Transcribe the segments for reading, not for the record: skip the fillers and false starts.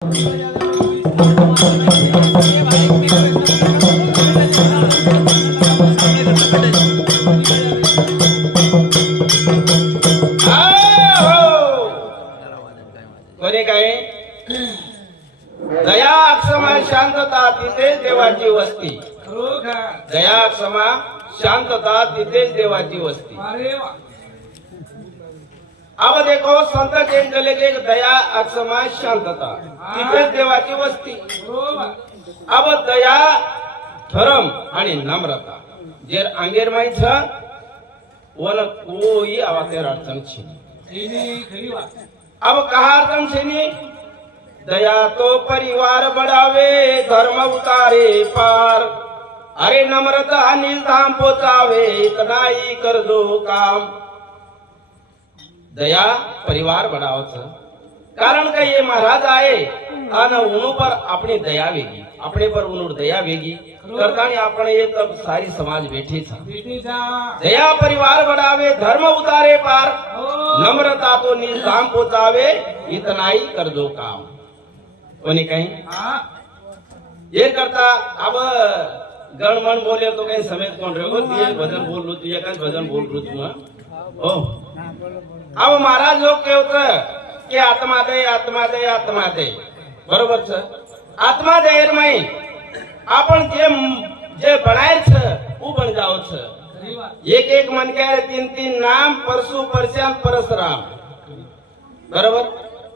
कोणी काय दया क्षमा शांतता तिथेच देवाची वस्ती. दया क्षमा शांतता तिथेच देवाची वस्ती. अब देखो संत के चले गए दया अक्षमा शांतता तिथेच देवाची वस्ती. अब दया धर्म आणि नम्रता जे अंगेर माई छ वन कोई आवातेर अडचण छी. अब कहा अडचण छेनी दया तो परिवार बढ़ावे धर्म उतारे पार. अरे नम्रता अनिल धाम पोचावे इतना ही कर दो काम. दया परिवार बढ़ावच कारण का ये महाराज आए आणि उन्हों पर अपनी दया वेगी अपने पर उन्होंने दया वेगी करतानी आपण ये तब सारी समाज बैठी था. दया परिवार बढ़ावे धर्म उतारे पार. नम्रता तो निज धाम पोचावे इतना ही कर दो काम. कोणी काही ये करता अब गण मन बोले तो काही समेत कोण रे ये भजन बोल लो तू एकाच भजन बोल रो तू. हो अब महाराज लोग के होत की आत्मा दे आत्मा दे आत्मा दे बरोबर छ. आत्मा देर माई आपण जे जे बनाय छ उ बन जाओ छ. एक एक मन के तीन तीन नाम परशु परश्याम परशुराम बरोबर.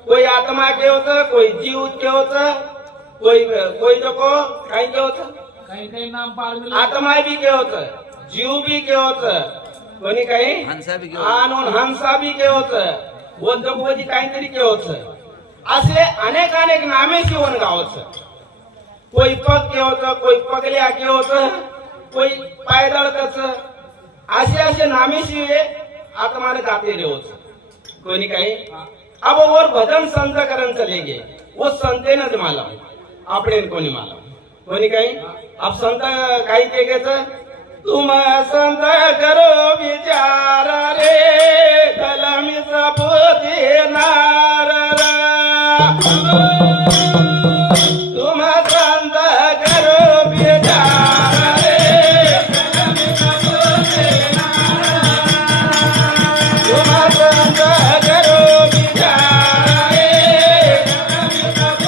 कोई आत्मा के होत कोई जीव के होत कोई कोई लोको काही के होत काही नाम पार आत्मा भी के होत जीव भी के होत कोणी काही हंसा भी के होत व जगवजी काहीतरी के होत. असे अनेक अनेक नामे शिवण गावच. कोई पग के होत कोई पगल्या के होत कोई पायदळ कच असे असे नामे शिवे आत्माने गाते रे होत. कोणी काही अब और भजन संत करण चले गए वो संते न माला आपणे कोणी माला कोणी काही. अब संत काही के घेत तुम संत करो विचार रे कलमी सब देनार. तुम संत करो विचार रे कलमी सब देनार. तुम संत करो विचार रे कलमी सब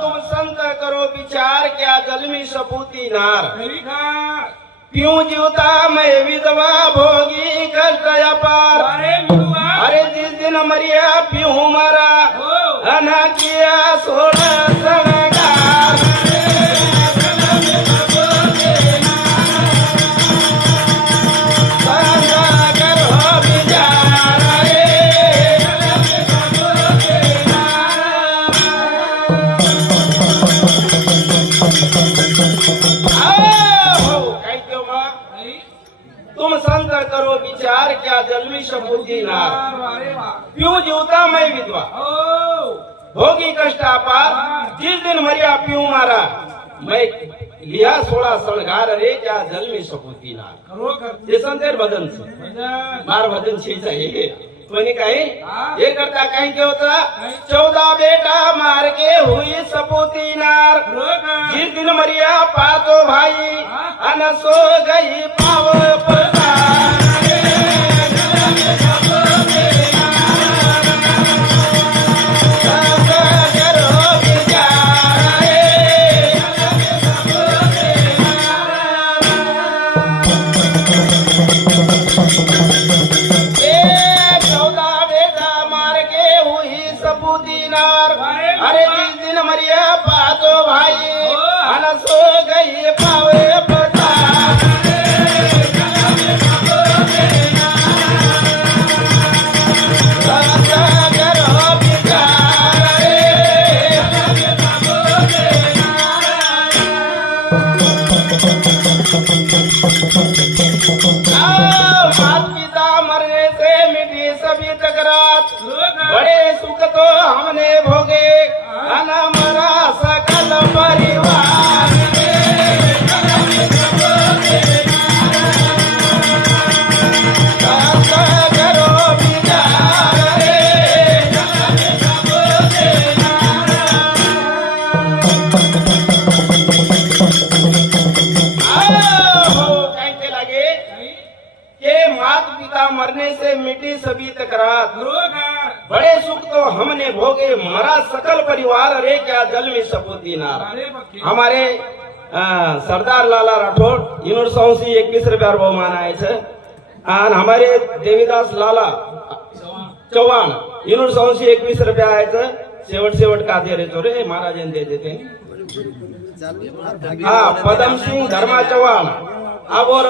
तुम संत करो विचार क्या जलमी सपूती नार. क्यों जीवता मैं विधवा भोगी कष्ट अपार. अरे जिस दिन मरिया प्यूं मरा अना किया सोना संगार. संत करो विचार तुम संत करो विचार क्या जन्मी सपूती नार. क्यों जीवता मैं विधवा भोगी कष्ट अपार. जिस दिन मरिया प्यूं मारा मैं लिया 16 सणगार रे क्या जन्मी सपूती नार. हे संतेर भजन मार भजन छीच आहे. कोणी काही हे करता काही के होता 14 बेटा मार के हुई सपूती नार. जिस दिन मरिया पातो भाई अन सो गई पाव पसार. अरे जिस दिन मरिया पातो भाई अन सो गई पावे पसार. माता पिता मरने से मिटी सभी तकरार. बड़े सुख तो हमने भोगे अना मरा सकल परिवार. माता पिता मरने से मिटी सभी तकरार, बरोबर. बड़े सुख तो हमने भोगे मरा सकल परिवार, अरे क्या जल में सपूती नार. अरे पक्की. हमारे सरदार लाला राठौड़ इनोर 21 रुपया बहुमान आए छे. आणि हमारे देवीदास लाला चव्हाण इनोर 21 रुपया आए छे. शेवट का दे रे तो रे महाराज दे देते. हाँ, पदम सिंह धर्मा चव्हाण अब और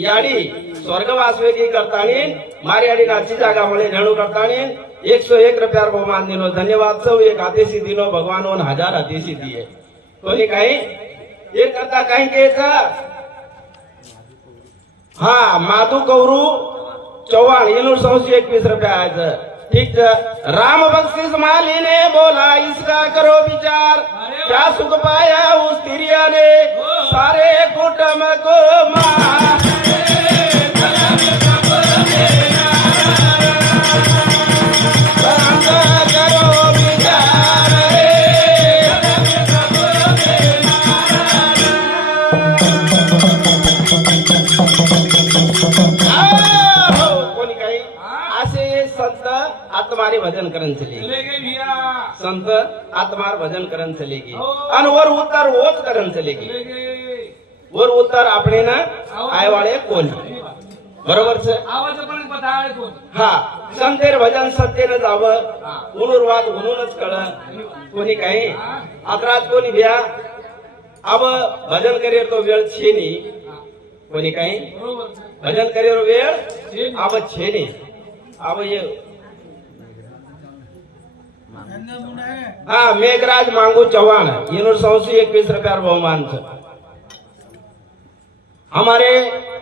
याडी स्वर्गवास वेगी करतानी मारी याडी नाची जागा मळे झेणू करतानी 101 रुपया बहुमान दिनो. धन्यवाद सौ. एक आदेशी दिनो भगवान 1000 आदेशी दिए. कोणी काही हे करता काही घ्यायचं. हा, माधू गौरू चव्हाण इनूर 21 रुपया आयचं. ठीक है. राम बख्शिश माली ने बोला इसका करो विचार, क्या सुख पाया उस तिरिया ने सारे कुटुंब को मार. आत्मारे भजन करन चले संत आत्मार भजन करन चलेगी आणि वर उत्तर ओच करन चलेगी. वर उत्तर આપણે ના આયવાળે કોણ बरोबर છે. आवाज पण बताळे कोण. हा, संतेर भजन सत्तेने जावं. उनुरवाद म्हणूनच कळ. कोणी काही आत्रात कोणी भ्या अब भजन करेर तो वेळ छे नाही. कोणी काही भजन करेर वेळ अब छे नाही. अब ये हाँ, मेघराज मांगू चौहान इनोर 21 रुपया बहुमान छे. हमारे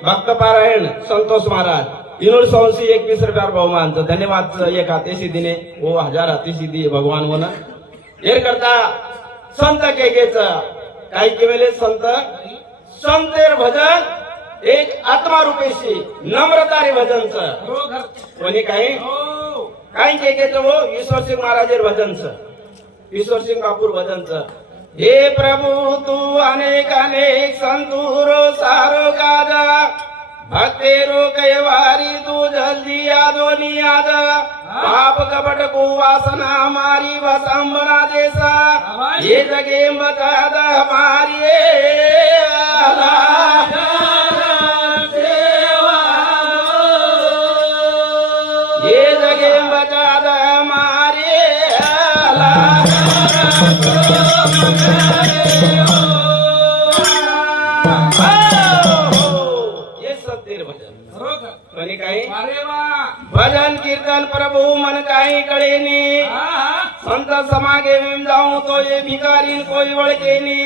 भक्त पारायण संतोष महाराज इनोर 21 रुपया बहुमान छे. धन्यवाद. एक आतेशी दिने वो 1000 आतेशी दिए भगवान वो ना हे करता. संत के गेच काही केले संत संतेर भजन एक आत्मा रूपेशी नम्रता रे भजन छ. कोणी काही काही के वो ईश्वर सिंह महाराजेर भजन छ. ईश्वर सिंह बापूर भजन छ. हे प्रभु तू अनेक अनेक संतूरो सारो काजा, भक्तेरो कैवारी तू जल्दी यादो नियाद, पाप कपट को वासना हमारी वसंबना जैसा, ये जगे बता द हमारी ये जगे बता द हमारी ये सत्य भजन. कोणी काही भजन कीर्तन प्रभु मन काही कळेनी. संत समागे में जाऊं तो ये भिकारीन कोई ओळखेनी.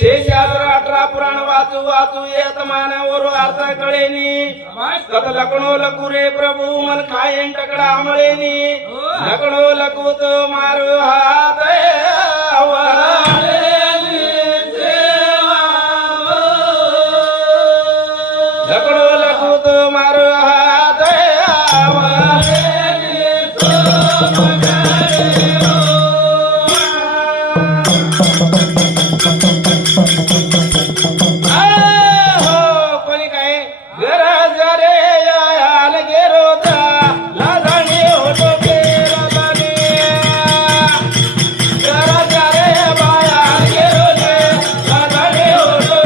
618 पुराण वाचू वाचू येत मान और अर्थ कळेनी. कद लकणो लकुरे प्रभु मन खायन टकडा मळेनी. लकणो लकू तो मारो हात लकड़ो लखू तो मारो हाथ कोणी काय गरज रे याल गेरो लाजणी होतो केरलाने. गरज रे बाया गेरो लाजणी होतो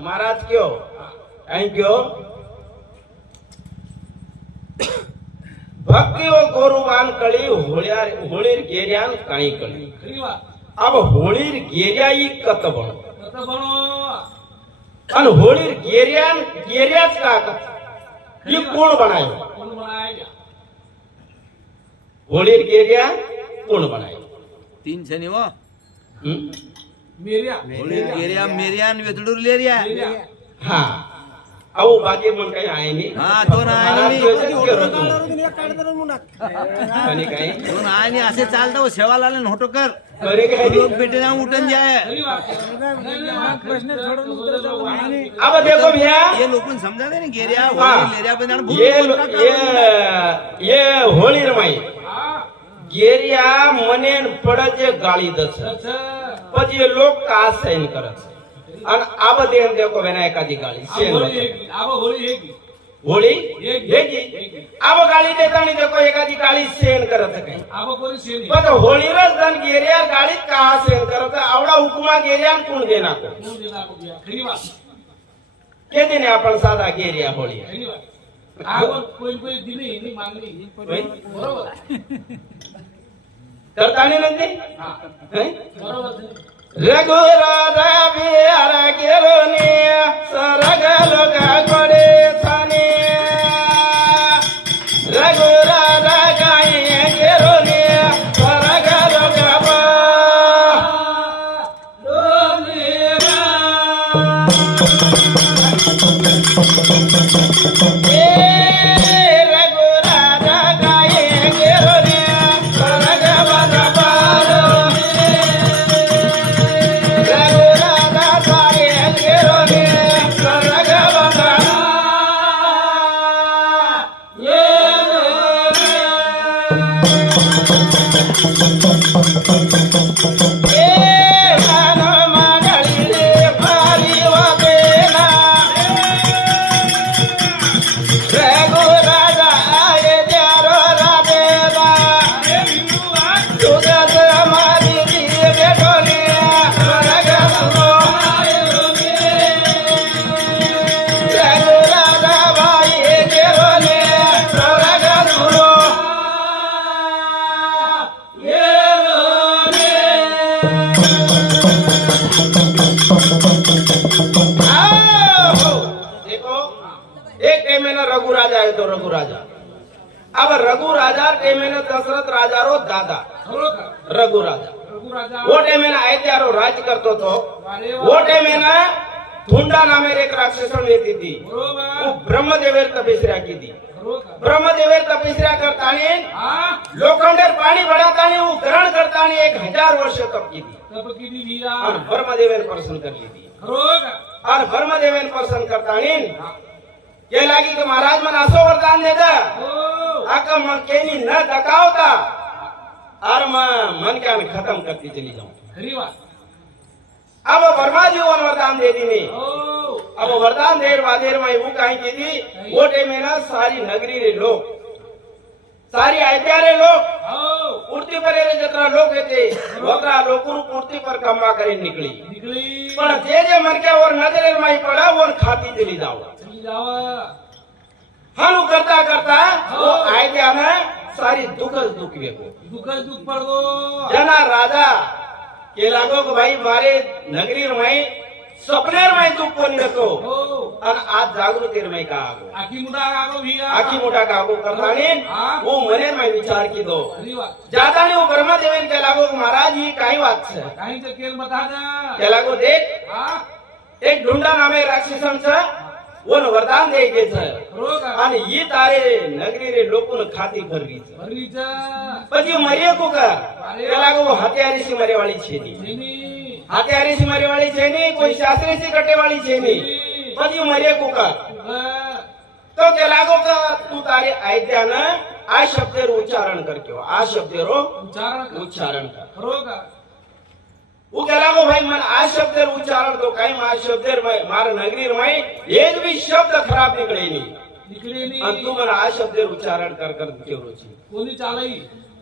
महाराज क्यों कहीं क्यों भक्ति वो गोरुबान कळी होळीर गेर्यान काही कळी. अब होळीर गेर्याई कत बण आणि होळीर गेर्याच का ही कोण बनायो. होळीर गेर्या कोण बनायो. 3 છે ને વો मेरिया होळी गेरिया मेरिया आणि वेतडूर लेरिया मेरिया हा अहो बाकी मग काही आहे नाही हा तो नाही महाराज आणि व्यवस्थित करत कोणी काही तो नाही आणि असे चालतं हो, सेवा लाले होतो कर कोणी काही लोक बेटे ना उठन जाय खरी बात प्रश्न अब देखो भैया ये लोकन समजा दे ना गेरिया हाँ। होळी लेरिया पण आणि ये होळी रमाई हा गेरिया મને પડે ગાળી દશે अच्छा પછી એ લોક का સહન કરે છે અને આ બધી એમ દેખો વેના એકાદી ગાળી अब સેન होली एक अब होली एक હોળી एक हेगी આવો ગાળી દેતાની દેખો એકાદી ગાળી સેન કરે છે કઈ अब कोणी सेन पण होळी रस धन गेरिया गाળી का सेन करे છે आवडा हुकुमा गेरिया कोण देना को कोण देणार बघूया खरी बात के देने आपण साधा गेरिया होळी खरी बात आवर कोणी दिली नाही मागणी होय? बरोबर करतानी नंदी हा हैं? बरोबर रघुराजा बिहारा गेलो ने सरग लोक गोडे थाने रघुराजा गाई गेलो ने सरग लोक रघुराजा गाई गेलो ने सरग बजाबारो रघुराजा गाई गेलो ने सरग बजाबारो देखो एक टाइम में ना रघु राजा है तो रघु राजा अब रघु राजा टाइम में ना दशरथ राजा रो दादा खरोखर रघु राजा रघु राजा वो टाइम में ना आयत्यारो राज करतो तो अरे वा. वो टाइम में ना धुंडा नामे एक राक्षसन येती थी वो बरोबर ब्रह्मदेवेर तपस्या की थी खरोखर ब्रह्मदेवेर तपस्या करताने हा लोखंडेर पाणी भराताने वो ग्रहण करताने 1000 वर्ष तप की थी तप किती लिया और ब्रह्मदेवेर प्रसन्न कर ली थी खरोखर और ब्रह्मदेवेर प्रसन्न करताने ये लागी कि महाराज मन असो वरदान दे दा हो आका मन केनी न दकावता और मन क्या मैं खत्म करती चली जाऊं खरी बात अब वर्मा जी वन वरदान दे दी ने हो अब वरदान देर वादेर में वो कहीं की थी वो टाइम में ना सारी नगरी रे लोग सारी आयत्यारे लोग हो उड़ती पर रे जतरा लोग थे वतरा लोकुरु उड़ती पर कम्मा करे निकली निकली पण जे मन क्या और नजर में पड़ा वो खाती चली जाओ चली जावा हानु करता करता वो आयत्या में सारी दुख वेको दुःख दुःख पडतो जना राजा के लागो को भाई मारे नगरी में स्वप्नेर में दुख कोणी नको हो आणि आज जागृतीर में का आगो आखी मुठा आगो भिया आखी मोठा कागो करताने वो मने में विचार की दो खरी बात ज्यादा ने वो ब्रह्मदेवन के लागो महाराज ही काही बात छे काही तर केल बता ना के लागो देख हा एक ढुंडा नामे राक्षसन छे वो वरदान दे के छे खरोखर आणि ही तारे नगरी रे लोकोन खाती करवी छे भरीचा પછી મરીએ કુકર પેલા કો હત્યારી સી મરે વાળી છે ની नेहमी હત્યારી સી મરે વાળી છે ની કોઈ શાસ્ત્રી સી કટે વાળી છે ની પછી મરીએ કુકર તો કે લાગો કે તું તારી આયત્યાન આ શબ્દેર ઉચ્ચારણ કરજો આ શબ્દેરો उच्चारण कर ઉચ્ચારણ કર खरोखर वो के लागो भाई मन आ शब्देर उच्चारण तो काई आ शब्देर मार नगरी में एक भी शब्द खराब निकळे नहीं निकली आणि नाही तू मला आ शब्देर उच्चारण कर कर केवरो छी कोणी चालई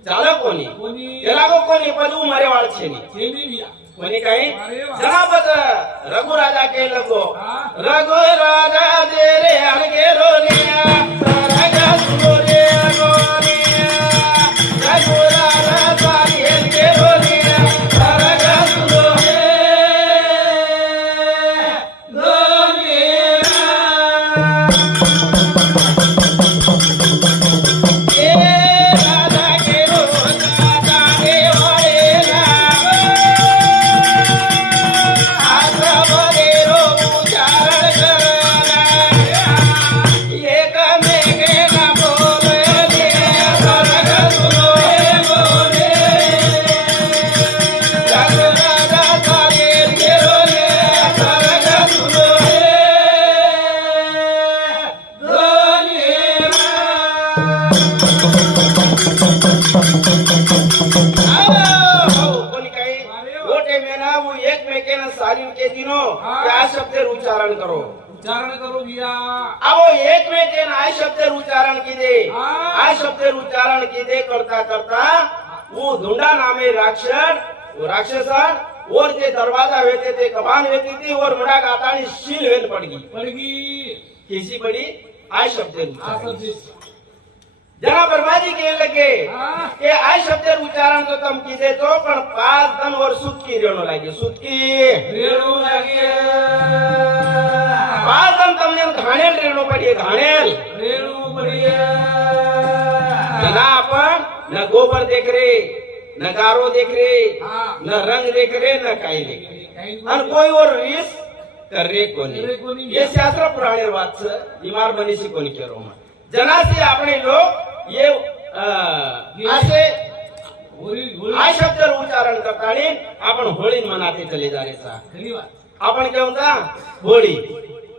ચાલો કોની कोणी એ લાગો કોની પછી મારે વાળ છે ની चेनी भिया કોની કઈ अरे वा. જનાબત રઘુ રાજા કે લગો हा રઘુ રાજા દે રે અણગે રોનિયા સરગા સુરે રોનિયા રઘુ રાજા સારી અણગે રોનિયા સરગા સુરે એ રાજા કે રોજા જાને વાળે ના उच्चारण करो उच्चारण करो भैया अब एकमेकेन आय शब्देर उच्चारण कीधे आय शब्देर उच्चारण कीधे करता करता वो धुंडा नामे राक्षस और जे दरवाजा वेते ते कमान वेती थी और मुड़ा गातानी शील वेल पड़गी पड़गी किसी बड़ी आय शब्देर उच्चारण आसर जना बर्बादी के लगे हाँ। के आय शब्देर उच्चारण तो तम कीधे तो पण 5 दिन और सुतकी रेणो लागे सुतकी रेणु लागे 5 दिन तमने घाणेल रेणो पड़ी घाणेल रेणु बढ़िया ना अपन न गोबर देख रे न गारो देख रे हाँ। न रंग देख रे न काई देख रे काही आणि कोई और रीस कर रे कोणी करे कोणी. ये शास्त्र पुराणे वाच इमार बनीशी कोणी केरो मा जनासी આપણે लोग ये असे होळी होळी आय शब्द उच्चारण करतानी आपण होळी मनाते चले जा रे सा खरी बात आपण क्या होता होळी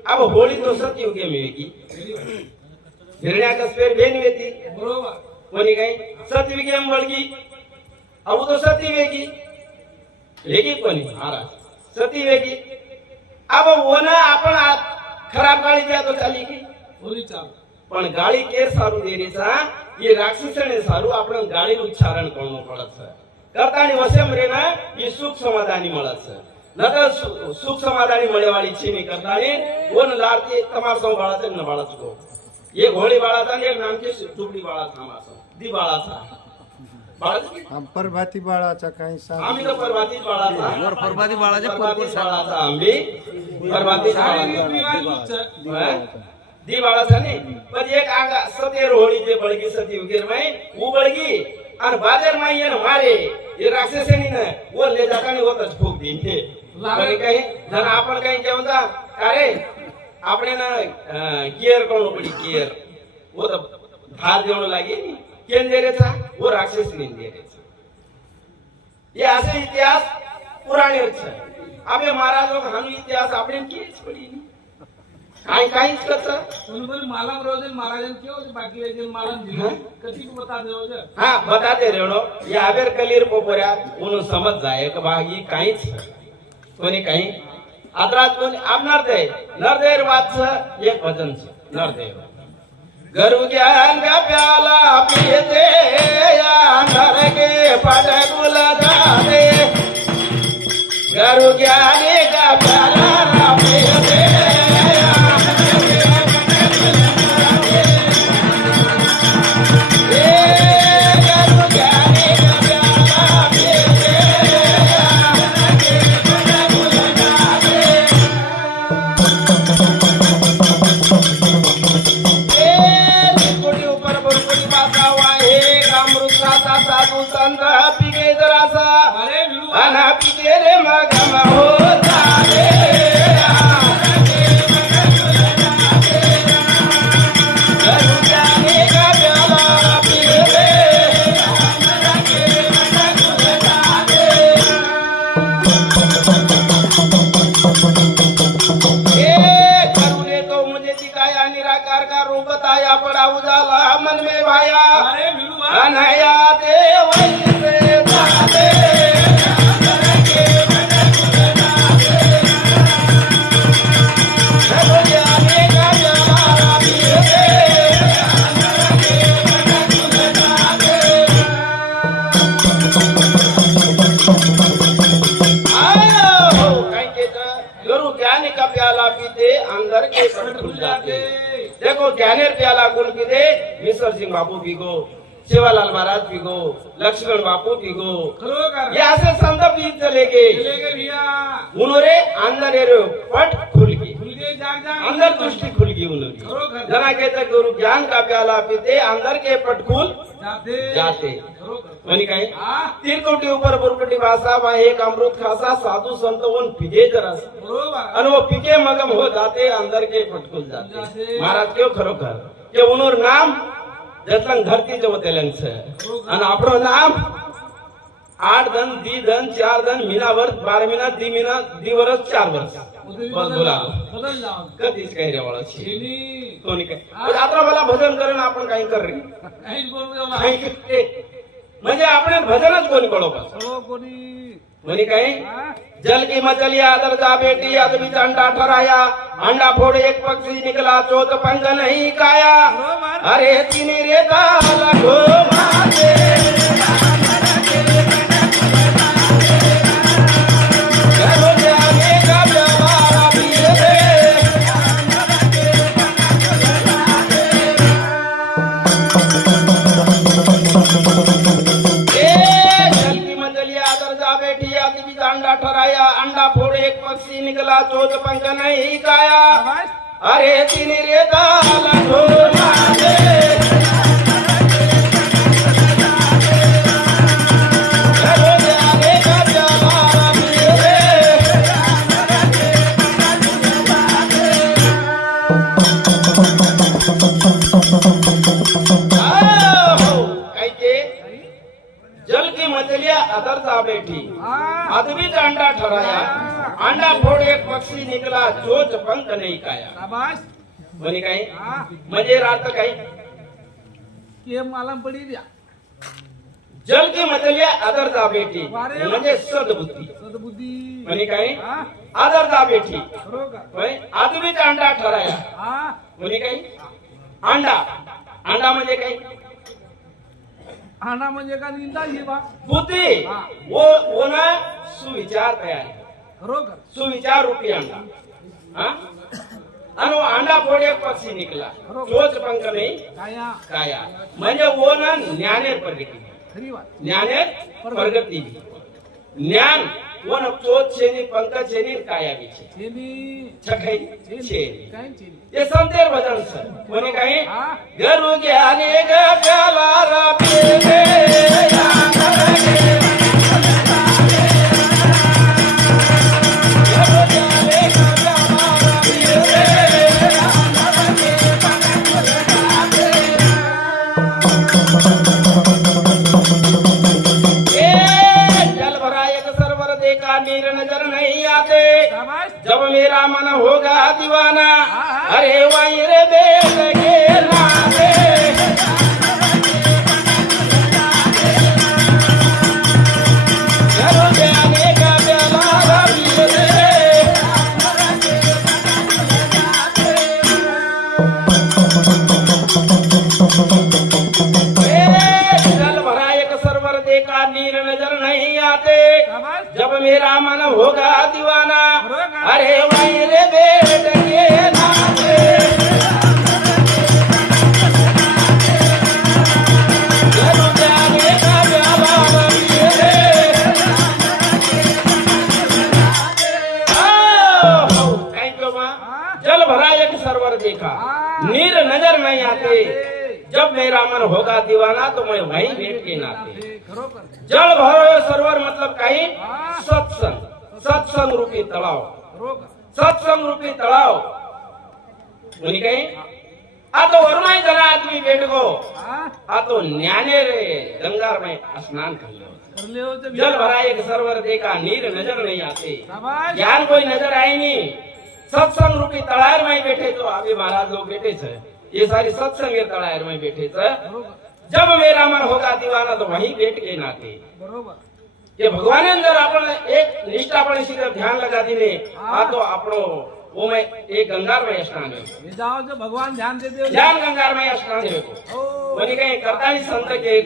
अब होळी तो सतयुगे में वेगी खरी बात हिरण्या कसपेर बेन वेती बरोबर कोणी काही सतयुगे में वळगी अब तो सती वेगी वेगी कोणी महाराज सती वेगी अब वो ना आपण खराब गाडी द्या तो चाली की होळी चाल पण गाडी केर सारू दे रे सा ये राक्षसने सारू आपण गाडी उच्चारण करणं पडत करतानी वसेम रे ना ये सुख समाधानी મળत नतर सुख समाधानी મળેવાળી છે ની કરતાની ઓન લારતી તમાર સૌ બાળા છે ન બાળા છો एक होळी बाळा था एक नाम की टुकडी बाळा था मासा दी बाळा था बाळा हम परभाती बाळाचा काही सांग आम्ही तो परवातीच बाळा था वर परबादी बाळाचे परवातीच बाळा था आम्ही परवातीच बाळा सारी था. रिवाज उच्च हं? दी बाळा था नी पण एक आगा सतेर होळी जे बळगी सती उगेर में उ बळगी और बाजार में ये न मारे ये राक्षसनी ने वो ले जाता नहीं होतच फूक दी थे पण काही जण आपण काही जे होता अरे આપણે ના કેર કોણ પડી કેર वो तो धार देवण लागे नी केन दे रे था वो राक्षस ने दे रे था ये असे इतिहास पुराणे છે अबे महाराजों का हम इतिहास આપણે કેच પડી ની काहीच कच पण मला बरोबर महाराजन केव बाकी आहे मला दिलं कशी तू बता देव जे हाँ बताते रेणो ये आवेर कलीर पोपोऱ्या उन समझ जाए कि बागी काहीच कोणी काही आदरात कोणी आप नरदेव वाच एक भजन છે नरदेव गरु ज्ञान का प्याला पीते या नर के पट गुल जाते गरु ज्ञान का प्याला पीते साधू संत पिके जरासा अरे विरू अना पिके रे मगम होता रे गरु ज्ञानी का प्याला पिए रे गरु ने तो मुझे दिखाया निराकार का रूप बताया पड़ा उजाला मन में भाया अरे विरू अनया देव से जाते गुरु ज्ञानी का प्याला पीते अंदर के पट खुल जाते देखो ज्ञानेर प्याला कौन पीते मिश्र सिंह बाबू पीगो शिवालाल महाराज पीगो लक्ष्मण बापू पीगो खरोखर ये ऐसे संत पी चले गए चलेगे भैया उन्होंने अंदर ये पट खुल गई खुल गए जाग अंदर दृष्टि खुल गई उन्होंने खरोखर जना कहते गुरु ज्ञान का प्याला पीते अंदर के पट खुल जाते खरोखर म्हणे काय हा तीरकोटी ऊपर बुरकटी भाषा वा एक अमृत खासा साधू संत उन पिके जरा बरोबर आणि वो पिके मगम हो जाते अंदर के पट खुल जाते महाराज क्यों खरोखर के उन्होंने नाम जतलं धरती जो तेलन છે અને આપણો નામ 8 ધન દી ધન 4 ધન મહિના વર્ષ 12 મહિના દી મહિના દી વર્ષ 4 વર્ષ બસ બોલા बदल जाओ કદીશ કહી રહેવાળો છે एनी કોની કહે આતરા ભલા ભજન કરે ને आपण काही कर रे काही बोलू देवा काही म्हणजे आपण भजनच कोणी कळो बस खरो कोणी म्हणे काय हा? जल की मछली आदर जा बेटी आदमी अंडा ठराया अंडा फोड़ एक पक्षी निकला चौथ पंख नहीं काया बरोबर. अरे तिने रे दाला गो माते घरो जाने का जवारा पीर दे. जल की मछली आदर जा बैठी आदमी का अंडा ठराया अंडा फोड़ एक पक्षी निकला चौथ पंख नहीं काया शाबास. अरे तिने रे दाला गो माते घरो जाने का जवारा पीर दे. काय के जल की मछलियां अदर जा बैठी हा. आदमी का अंडा ठराया अंडा फोड़ एक पक्षी निकला चोच पंख नहीं काया शाबास. म्हणे काय हा. म्हणजे राहत काय के मला पडी द्या. जल की मछलियां अदर जा बैठी वारे. म्हणजे सद्बुद्धी सद्बुद्धी. म्हणे काय हा? आदर जा बैठी बरोबर. म्हणे आदमीचा अंडा ठराया हा? म्हणे काय अंडा अंडा म्हणजे काय हाना म्हणजे का निंदा ही बा. बुद्धी हा. वो ना सुविचार तयार बरोबर. सुविचार रूपी अंडा हा आणि वो अंडा फोड़ एक पक्षी निकला चोच पंख नाही काया काया म्हणजे वो ना ज्ञानेर प्रगती खरी बात. ज्ञानेर प्रगती ज्ञान वो न चोच छेनी पंख छेनी काया बिछे चेनी. छखाई चेनी. छेनी काय चेनी. ये संतेर भजन सर कोणी काही हा? गरु ज्ञाने ग प्याला रा पिले या करगे. गरु ज्ञाने ग प्याला रा पिले या करगे. ए जल भरा एक सरवर देखा नीर नजर नहीं आते शाबास. जब मेरा मन होगा दीवाना हाँ। अरे वहीं रे बेट के नाते घरों जाने का प्याला पी ले. जल भरा एक सरवर देखा नीर नजर नहीं आते शाबास. जब मेरा मन होगा दीवाना बरोबर. अरे वहीं रे बेट के नाते घरों जाने का प्याला पी ले. थैंक यू माँ. हा? जल भरा एक सरवर देखा हाँ। नीर नजर नहीं आते जब मेरा मन होगा दीवाना तो मैं वहीं बैठ के नाते. खरोखर. जल भरो सरोवर मतलब काही हाँ। सत्संग सत्संग रूपी तळाव खरोखर. सत्संग रूपी तळाव म्हणे काही आ तो वरमाई जरा आदमी बैठ गो हा? आ तो न्याने रे गंगार में स्नान कर लो. करले होते. जल भरा एक सरोवर देखा नीर नजर नहीं आते शाबास. ज्ञान कोई नजर आई नहीं सत्संग रूपी तळायर में बैठे तो अभी महाराज लोग बैठे छे ये सारी सत्संग के तळायर में बैठे छे. बरोबर. जब मेरा मन होगा दीवाना तो वहीं बैठ के नाते. बरोबर. ये भगवान अंदर आपण एक निष्ठा पण सिर्फ ध्यान लगा दीने आ तो आपणो वो में एक गंगार में स्नान है हे जाओ जो भगवान ध्यान देते हो. ध्यान गंगार में स्नान है हो. वनी कहीं करता ही संत के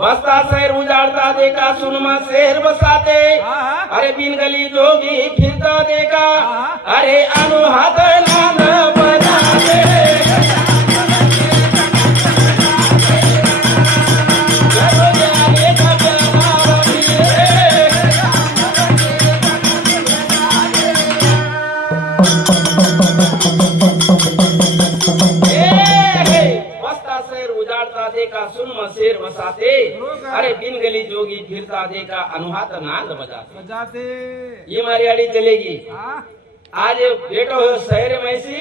बसता शहर उजाड़ता देखा सुनमा शहर बसाते हा? हा? अरे बिन गली जोगी फिरता देखा हाँ। अरे अनु हाथ नाद बजाते घरों जाने का प्याला पी ले. बसता शहर उजाड़ता देखा सुन शेर बसाते अरे बिन गली जोगी फिरता देखा अनुहात नाद बजाते. बजाते. ये मरियाड़ी चलेगी हा? आज बेटो हो शहर में सी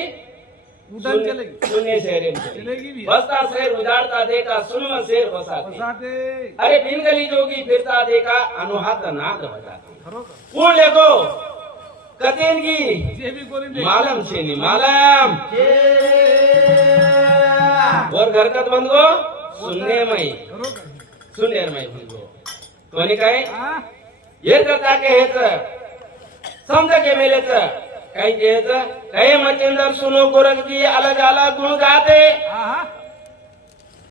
उधर चलेगी. सुनने शहर में चलेगी भी. बसता शहर उजाड़ता देखा सुन शेर बसाते बसाते. अरे बिन गली जोगी फिरता देखा अनुहात नाद बजाते. खरोखर. कोण लेको कतेनगी जे बी कोणी दे. मालम छेनी मालम और घरकत बंदगो शून्य मई खरोखर. शून्य मई बंदगो कोणी काय हा? हे करता के हेच समजा के मेलेच काही हेच काही मचिंदर सुनो गोरखजी अलग अलग गुण गाते हा हा